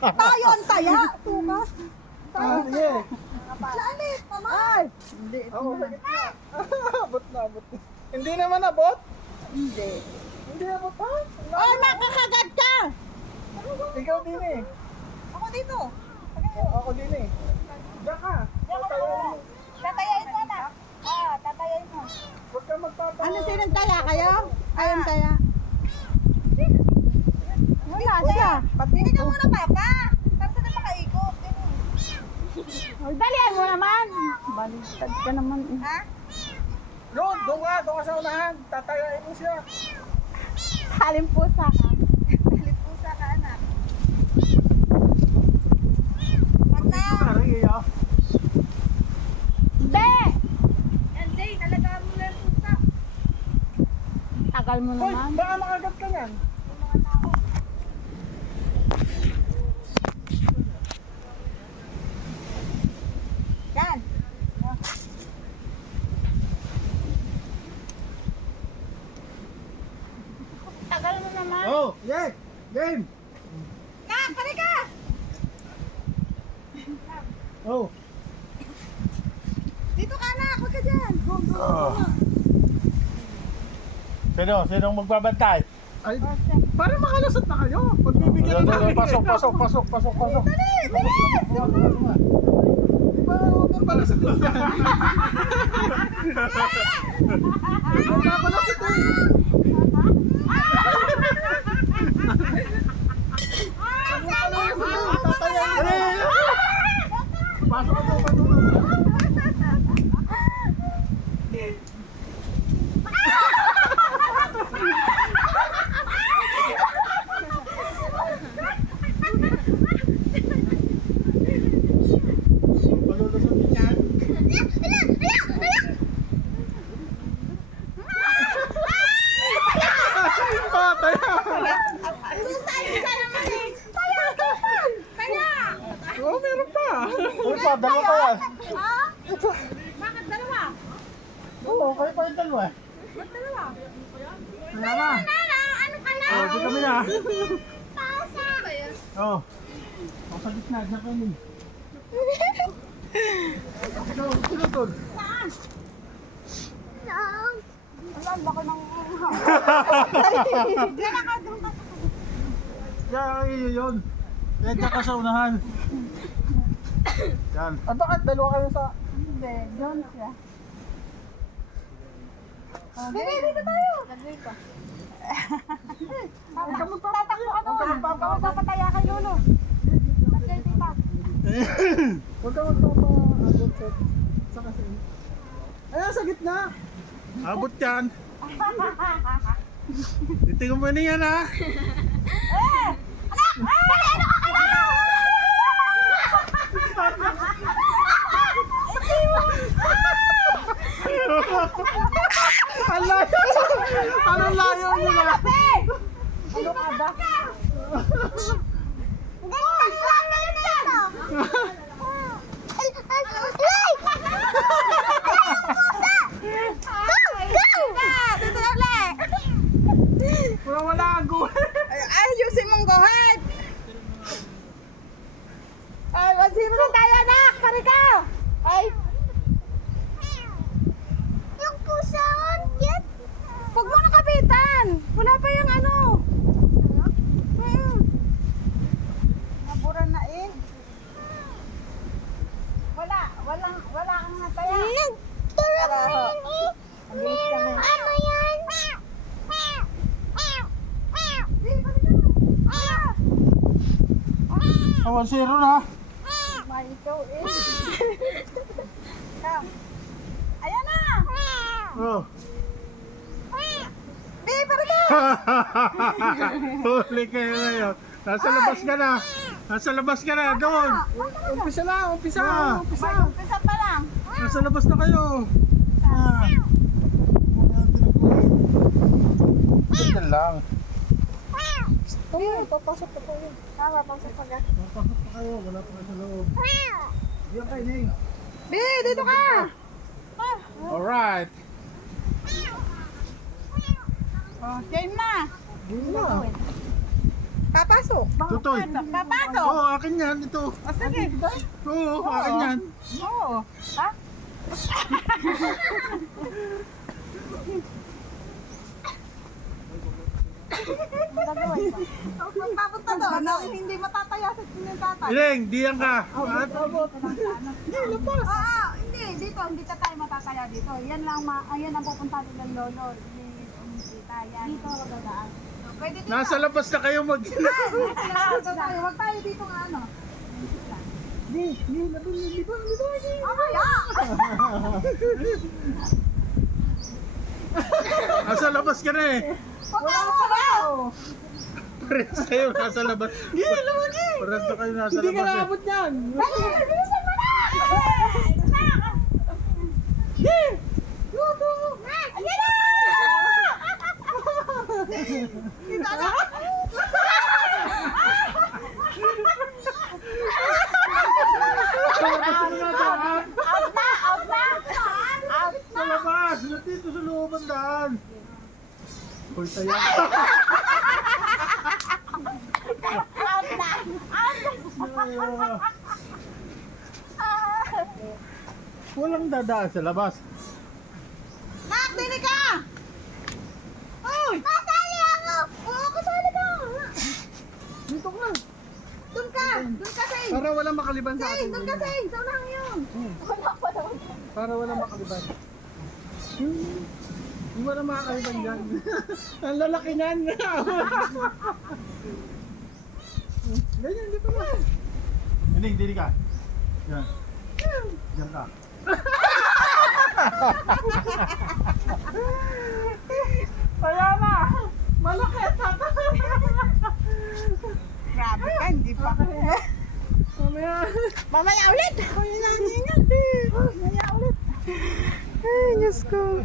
Tayo ang taya. Tuka. Sige. Lanit, mama. Ay. Hindi. Ako sa gitna. Abot na, abot na. Hindi naman abot? Hindi. Hindi abot ha? Oh, nakakagat ka. Ikaw din eh. Ako dito. Ako din eh. Diyan ka. Tatayain mo na. Tatayain mo. Huwag ka magpapakita. Ano sinong taya kayo? Ayun taya. Wala siya. Hindi ka muna, Papa. Tapos na makaikot. Dalihan mo naman. Baliktad ka naman. Ha? Doon ka sa unahan. Tatayain mo siya. Salim pusa ka. Salim pusa ka, anak. Wag na. Hindi! Yan, Jay. Nalagaan mo na yung pusa. Tagal mo Hoy, naman. baka makagat ka yan. Yung mga tao. Yan. Tagal mo naman. Oh, yeah. Game. Nak, pari ka! Oh. Dito ka, anak. Huwag ka dyan. Sinong magbabantay? Ay, para makalusot na kayo. Pagbibigyan na namin. Pasok. Dali, bilis! Di ba, huwag kang palusot lang yan. Huwag kang palusot eh. Pasok ako, oh, meron pa. Uy pa, dalawa pa yan. Ha? Bakit dalawa? Oo, kayo pa yung dalawa. Ba't dalawa? Kaya na. Ano ka na? Oh, di kami na. Pausa! Oh. Ang sa gitna, dyan kayo. Sino doon? Saan? Saan? Wala, laki ng... Diyan ka, doon ka. Yan, yun. Yan ka sa unahan. Yan. Ah, bakit dalawa kayo sa... Hindi, doon siya. Bebe, dito tayo! Lagay pa. Tatakbo ka doon. Huwag ka magpapataya kay Lolo. Lagay, tita. Huwag ka magpapa-abot sa kasi. Ayan, sa gitna. Abot yan. Titingnan mo na yan ha. Eh! Anak! Dali, ano ka kaya? Ang layo! Anong layo nila? Ano ka ba? Hoy! Saan ka dito? Ay! Dito na ulit! Wala ang guhit. Ayusin mong guhit! Ay, wansin mo na tayo, anak! Pari ka! Ay! Yung pusaon! Yan! Huwag mo nakapitan! Wala pa yung ano! Nabura na eh. Wala kang nataya. Nagtulog mo yan eh. Ano yan? Awan, 0 na. May ikaw eh. Ayan na! Oh. Pari ka! Huli kayo ngayon. Nasa labas ka na. Nasa labas ka na. Doon. Umpisa lang. Umpisa. Umpisa. Umpisa pa lang. Nasa labas na kayo. Ganyan lang. Papasok pa kayo. Papasok pa ka. Papasok pa kayo. Wala pa kayo sa loob. Diyan kayo, Ning. Bi, dito ka! Alright. Game na! Diyan na. Papasok. Tutoy. Papasok. Oo, akin yan. Ito. O sige. Oo, akin yan. Oo. Ha? Magpapunta doon, hindi matataya sa yung tatay. Ileng, diyan ka. At, Hindi, labas. Hindi, dito, hindi ka tayo matataya dito. Yan lang, ayan ang pupunta ng lolo. Ni tita, yan. Dito ako dadaan. Pwede dito. nasa labas na kayo mag... Dito tayo, wag tayo dito nga ano. Kaya! Nasa labas ka na eh. Wag tayo kaya! Parehas kayo nasa labas. Parehas na kayo nasa Hindi ka labas eh. naabot yan. Dali, bilisan mo na! Ayan na! Kita na! Out na! Out na! Out Sa labas! Dito sa loob ang daan. Hoy, saya. Out na! Out Walang dadaan sa labas. Nak, dili ka! Uy! Kasali ako! Oo, kasali ka! Dito ka. Doon ka! Doon ka, Sing! Para walang makaliban sa Sing! atin. Doon ka, Sing! Sa unahan yun! Wala pa naman. Para walang makaliban. Hindi mo na makakaliban dyan. Ang lalaki niyan. Ganyan, dito na. Dili ka. Yan. Diyan ka. Kaya na. Malaki at Grabe ka, hindi pa. Mamaya. Mamaya ulit! Mamaya ulit! Ay, Diyos ko.